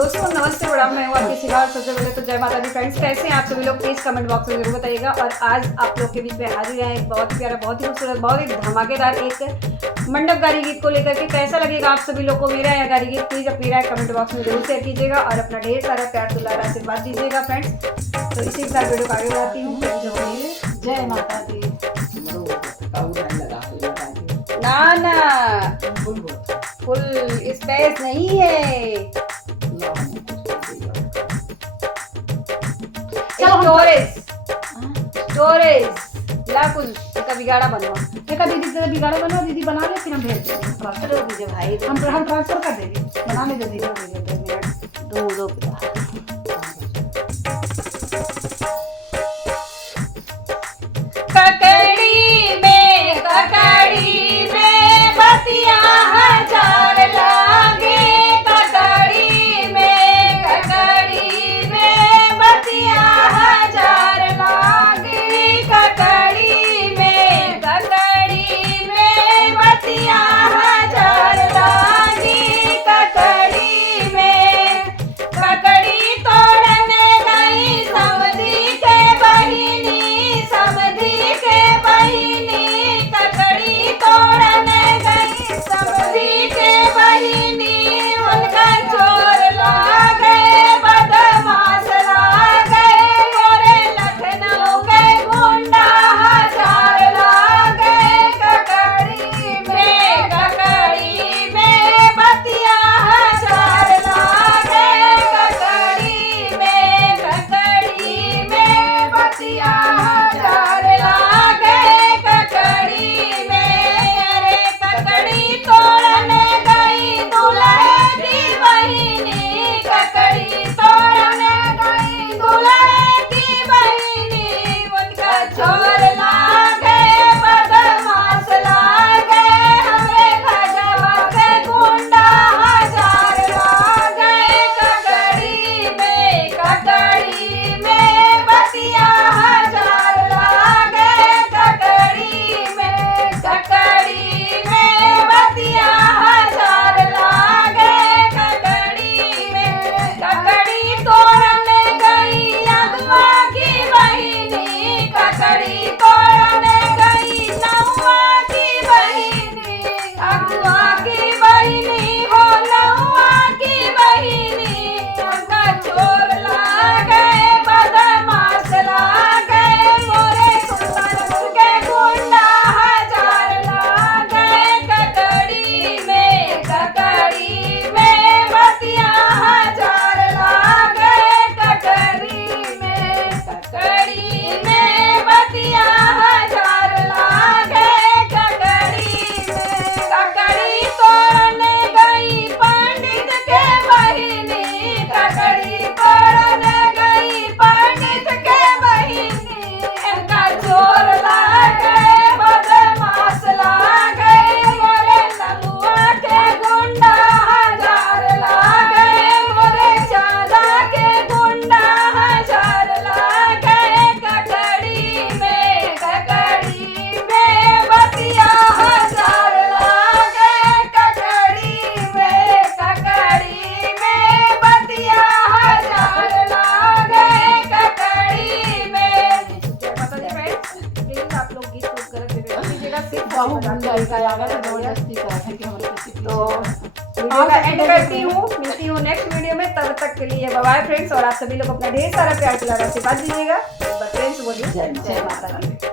दोस्तों नमस्ते प्रणाम, मैं हूँ आपकी शिवा। और सबसे पहले तो जय माता दी फ्रेंड्स, कैसे हैं आप सभी लोग? प्लीज कमेंट बॉक्स में जरूर बताइएगा। और आज आप लोग के बीच में हाजिर है एक बहुत ही प्यारा, बहुत ही खूबसूरत, बहुत ही धमाकेदार एक मंडप गारी गीत को लेकर के। कैसा लगेगा आप सभी लोग को मेरा यह गारी गीत? प्लीज अपनी राय कमेंट बॉक्स में जरूर शेयर कीजिएगा और अपना ढेर सारा प्यार दुलार आशीर्वाद दीजिएगा फ्रेंड्स। तो इसी के साथ वीडियो को आगे बढ़ाती हूँ। जय माता दी। ना ना, फुल स्पेस नहीं है, स्टोरेज ला कुछ का बिगाड़ा बनवा। देखा दीदी तेरा बिगाड़ा बना, दीदी बना ले, फिर हम भेज देंगे। ट्रांसफर हो दीजिए भाई, हम ट्रांसफर कर देंगे, बना ले दीदी। दो ककड़ी में बतिया हजार लागे, ककड़ी में बतिया हजार लागे, ककड़ी में बतिया हजार लागे, ककड़ी तोड़न गई समधी के बहिनी, समधी के बहिनी, ककड़ी तोड़न गई समधी के बहिनी, उनका चोर लागे, बदमाश लागे, गोरे लखनऊ के गुंडा हजार लागे, ककड़ी में बतिया हजार लागे, ककड़ी में बतिया हजार लागे, ककड़ी में। अरे ककड़ी तोड़न गई दूल्हे की बहिनी, ककड़ी तोड़न गई दूल्हे की बहिनी, उनका चोर लागे, बदमाश लागे, हमरे भजवा के गुंडा हजार लागे, ककड़ी में बतिया हजार लागे, ककड़ी में बतिया हजार लागे, ककड़ी तोड़न गई अगवा की बहिनी, ककड़ी तोड़न गई नौवा की बहिनी, अगवा की बहिनी हो नौवा की बहिनी, उनका चोर लागे, बदमाश लागे, मोरे सुल्तानपुर के गुंडा हजार लागे, ककड़ी में बतिया हजार लागे, ककड़ी में बतिया हजार लागे, ककड़ी तोड़न गई पंडित के बहिनी, ककड़ी तोड़न गई पंडित के बहिनी, इनका चोर लागे, बदमाश लागे, मोरे नमुआ के गुंडा हजार लागे, मोरे चांदा के गुंडा हजार लागे, ककड़ी में बतिया हजार लागे, ककड़ी में बतिया हजार लागे, ककड़ी में। प्लीज आप लोग गीत खूब कर दीजिएगा, सिर्फ बहुत गुंडाई का आगा तो जबरदस्ती का है कि हमारे किसी तो वीडियो का एंड करती हूँ। मिलती हूँ नेक्स्ट वीडियो में, तब तक के लिए बाय बाय फ्रेंड्स। और आप सभी लोग अपना ढेर सारा प्यार दुलार आशीर्वाद दीजिएगा। फ्रेंड्स बोलिए जय माता दी।